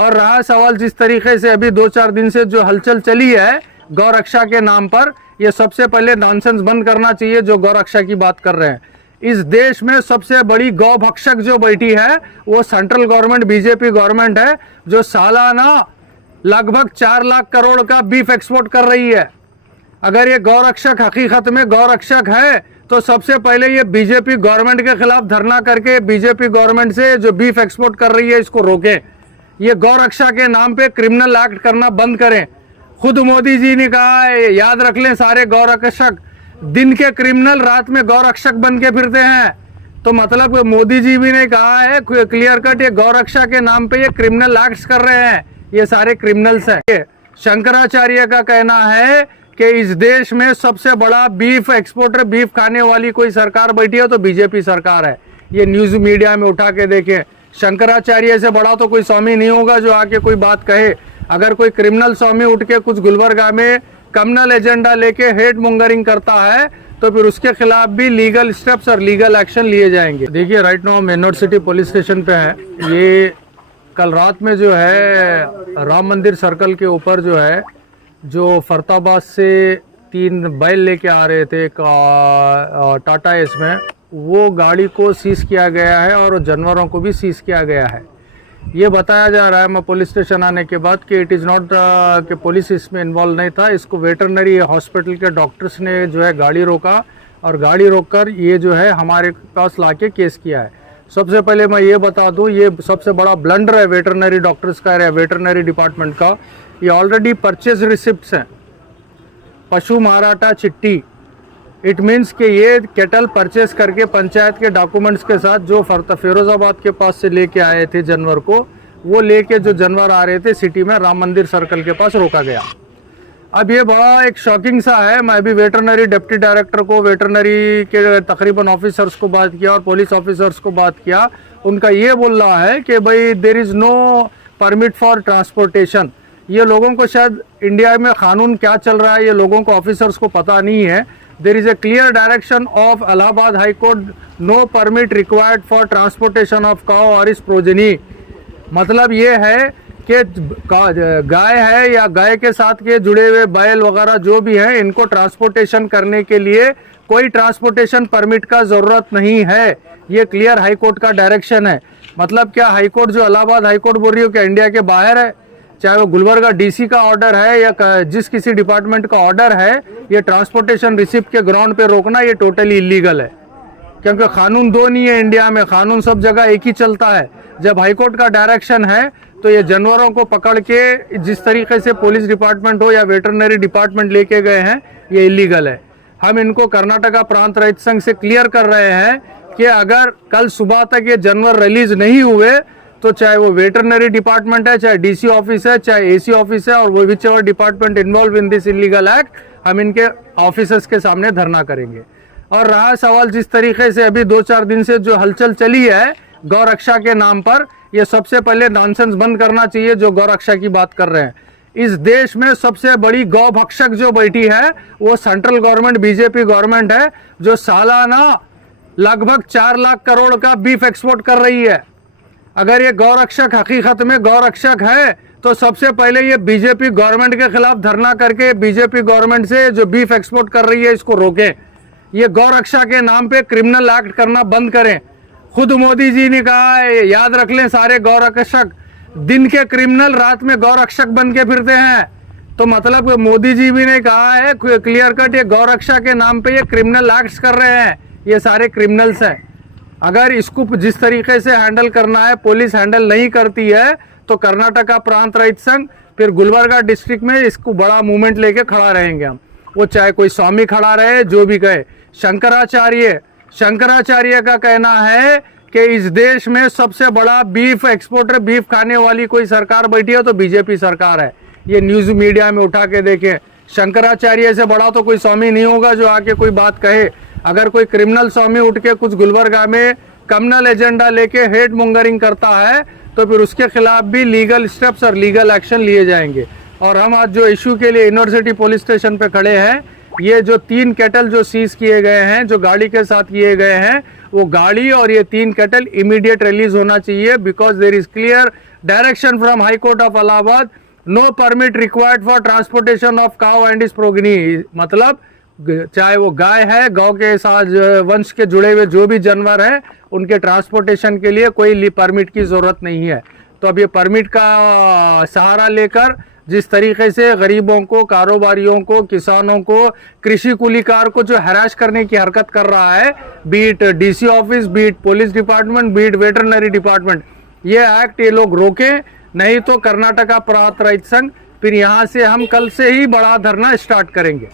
और रहा सवाल जिस तरीके से अभी 2-4 दिन से जो हलचल चली है गौरक्षा के नाम पर, ये सबसे पहले नॉनसेंस बंद करना चाहिए जो गौरक्षा की बात कर रहे हैं। इस देश में सबसे बड़ी गौ भक्षक जो बैठी है वो सेंट्रल गवर्नमेंट बीजेपी गवर्नमेंट है, जो सालाना लगभग 4 लाख करोड़ का बीफ एक्सपोर्ट कर रही है। अगर ये गौरक्षक हकीकत में गौरक्षक है तो सबसे पहले ये बीजेपी गवर्नमेंट के खिलाफ धरना करके बीजेपी गवर्नमेंट से जो बीफ एक्सपोर्ट कर रही है इसको रोके। ये गौरक्षा के नाम पे क्रिमिनल एक्ट करना बंद करें। खुद मोदी जी ने कहा है, याद रख लें सारे गौरक्षक दिन के क्रिमिनल रात में गौरक्षक बन के फिरते हैं। तो मतलब मोदी जी भी ने कहा है क्लियर कट, ये गौरक्षा के नाम पे ये क्रिमिनल एक्ट्स कर रहे हैं, ये सारे क्रिमिनल्स हैं। शंकराचार्य का कहना है कि इस देश में सबसे बड़ा बीफ एक्सपोर्टर, बीफ खाने वाली कोई सरकार बैठी है तो बीजेपी सरकार है। ये न्यूज मीडिया में उठा के देखें। शंकराचार्य से बड़ा तो कोई स्वामी नहीं होगा जो आके कोई बात कहे। अगर कोई क्रिमिनल स्वामी उठ के कुछ गुलबर्गा में कम्युनल एजेंडा लेके हेट मोंगरिंग करता है तो फिर उसके खिलाफ भी लीगल स्टेप्स और लीगल एक्शन लिए जाएंगे। देखिए राइट नाउ हम एनोर सिटी पुलिस स्टेशन पे हैं। ये कल रात में जो है राम मंदिर सर्कल के ऊपर जो है, जो फरताबाद से 3 बैल लेके आ रहे थे टाटा एस में, वो गाड़ी को सीज किया गया है और जानवरों को भी सीज किया गया है। ये बताया जा रहा है मैं पुलिस स्टेशन आने के बाद कि इट इज़ नॉट कि पुलिस इसमें इन्वॉल्व नहीं था। इसको वेटरनरी हॉस्पिटल के डॉक्टर्स ने जो है गाड़ी रोका और गाड़ी रोककर ये जो है हमारे पास लाके केस किया है। सबसे पहले मैं ये बता दूं, ये सबसे बड़ा ब्लंडर है वेटरनरी डॉक्टर्स का या वेटरनरी डिपार्टमेंट का। ये ऑलरेडी परचेज रिसिप्ट्स हैं, पशु माराटा चिट्ठी। इट मीन्स कि ये केटल परचेस करके पंचायत के डॉक्यूमेंट्स के साथ जो फिरोजाबाद के पास से लेके आए थे जानवर को, वो लेके जो जानवर आ रहे थे सिटी में राम मंदिर सर्कल के पास रोका गया। अब ये बड़ा एक शॉकिंग सा है। मैं अभी वेटरनरी डिप्टी डायरेक्टर को, वेटरनरी के तकरीबन ऑफिसर्स को बात किया और पुलिस ऑफिसर्स को बात किया। उनका ये बोल रहा है कि भाई there is no permit for transportation. ये लोगों को शायद इंडिया में कानून क्या चल रहा है ये लोगों को, ऑफिसर्स को पता नहीं है। There is a clear direction of Allahabad High Court, no permit required for transportation of cow or its progeny। मतलब ये है कि गाय है या गाय के साथ के जुड़े हुए बैल वगैरह जो भी हैं, इनको ट्रांसपोर्टेशन करने के लिए कोई ट्रांसपोर्टेशन परमिट का ज़रूरत नहीं है। ये क्लियर हाई कोर्ट का डायरेक्शन है। मतलब क्या हाई कोर्ट जो इलाहाबाद हाई कोर्ट बोल रही हो कि इंडिया के बाहर है, चाहे वो गुलबर्गा डीसी का ऑर्डर है या जिस किसी डिपार्टमेंट का ऑर्डर है, ये ट्रांसपोर्टेशन रिसिप्ट के ग्राउंड पे रोकना ये टोटली इलीगल है। क्योंकि कानून दो नहीं है इंडिया में, कानून सब जगह एक ही चलता है। जब हाईकोर्ट का डायरेक्शन है तो ये जानवरों को पकड़ के जिस तरीके से पुलिस डिपार्टमेंट हो या वेटरनरी डिपार्टमेंट लेके गए हैं, ये इलीगल है। हम इनको कर्नाटका प्रांत रहित संघ से क्लियर कर रहे हैं कि अगर कल सुबह तक ये जानवर रिलीज नहीं हुए तो चाहे वो वेटरनरी डिपार्टमेंट है, चाहे डीसी ऑफिस है, चाहे एसी ऑफिस है, और वो which ever department involve in this illegal act, हम इनके ऑफिसर्स के सामने धरना करेंगे। और रहा सवाल जिस तरीके से अभी 2-4 दिन से जो हलचल चली है गौरक्षा के नाम पर, ये सबसे पहले नॉनसेंस बंद करना चाहिए जो गौरक्षा की बात कर रहे हैं। इस देश में सबसे बड़ी गौ भक्षक जो बैठी है वो सेंट्रल गवर्नमेंट बीजेपी गवर्नमेंट है, जो सालाना लगभग 4 लाख करोड़ का बीफ एक्सपोर्ट कर रही है। अगर ये गौरक्षक हकीकत में गौरक्षक है तो सबसे पहले ये बीजेपी गवर्नमेंट के खिलाफ धरना करके बीजेपी गवर्नमेंट से जो बीफ एक्सपोर्ट कर रही है इसको रोके। ये गौरक्षा के नाम पे क्रिमिनल एक्ट करना बंद करें। खुद मोदी जी ने कहा है, याद रख लें सारे गौरक्षक दिन के क्रिमिनल रात में गौरक्षक बन के फिरते हैं। तो मतलब मोदी जी भी ने कहा है क्लियर कट, ये गौरक्षा के नाम पे ये क्रिमिनल एक्ट्स कर रहे हैं, ये सारे क्रिमिनल्स हैं। अगर इसको जिस तरीके से हैंडल करना है पुलिस हैंडल नहीं करती है तो कर्नाटका प्रांत रहित संघ फिर गुलबर्गा डिस्ट्रिक्ट में इसको बड़ा मूवमेंट लेके खड़ा रहेंगे हम। वो चाहे कोई स्वामी खड़ा रहे, जो भी कहे। शंकराचार्य का कहना है कि इस देश में सबसे बड़ा बीफ एक्सपोर्टर, बीफ खाने वाली कोई सरकार बैठी है तो बीजेपी सरकार है। ये न्यूज मीडिया में उठा के देखें। शंकराचार्य से बड़ा तो कोई स्वामी नहीं होगा जो आके कोई बात कहे। अगर कोई क्रिमिनल स्वामी उठ के कुछ गुलबर्गा में कम्युनल एजेंडा लेके हेट मोंगरिंग करता है तो फिर उसके खिलाफ भी लीगल स्टेप्स और लीगल एक्शन लिए जाएंगे। और हम आज जो इशू के लिए यूनिवर्सिटी पुलिस स्टेशन पे खड़े हैं, ये जो 3 कैटल जो सीज किए गए हैं, जो गाड़ी के साथ किए गए हैं, वो गाड़ी और ये 3 कैटल इमीडिएट रिलीज होना चाहिए, because there is clear direction from high court of Allahabad, no permit required for transportation of cow and its progeny. मतलब चाहे वो गाय है, गौ के साथ वंश के जुड़े हुए जो भी जानवर हैं, उनके ट्रांसपोर्टेशन के लिए कोई परमिट की ज़रूरत नहीं है। तो अब ये परमिट का सहारा लेकर जिस तरीके से गरीबों को, कारोबारियों को, किसानों को, कृषि कुलीकार को जो हैरास करने की हरकत कर रहा है, beat DC office, beat police department, beat veterinary department, ये एक्ट ये लोग रोकें, नहीं तो कर्नाटका प्रांत रहित संघ फिर यहाँ से हम कल से ही बड़ा धरना स्टार्ट करेंगे।